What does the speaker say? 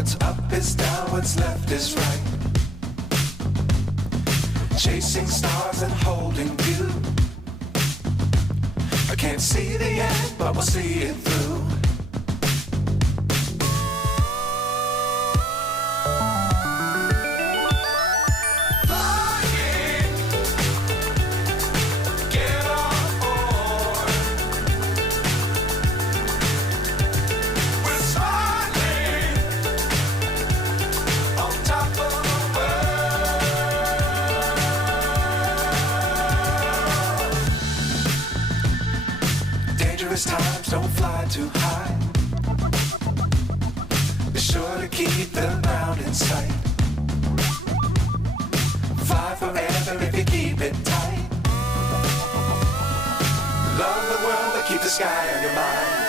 What's up is down, what's left is right. Chasing stars and holding you. I can't see the end, but we'll see it through. Dangerous times, don't fly too high. Be sure to keep the ground in sight. Fly forever if you keep it tight. Love the world, but keep the sky on your mind.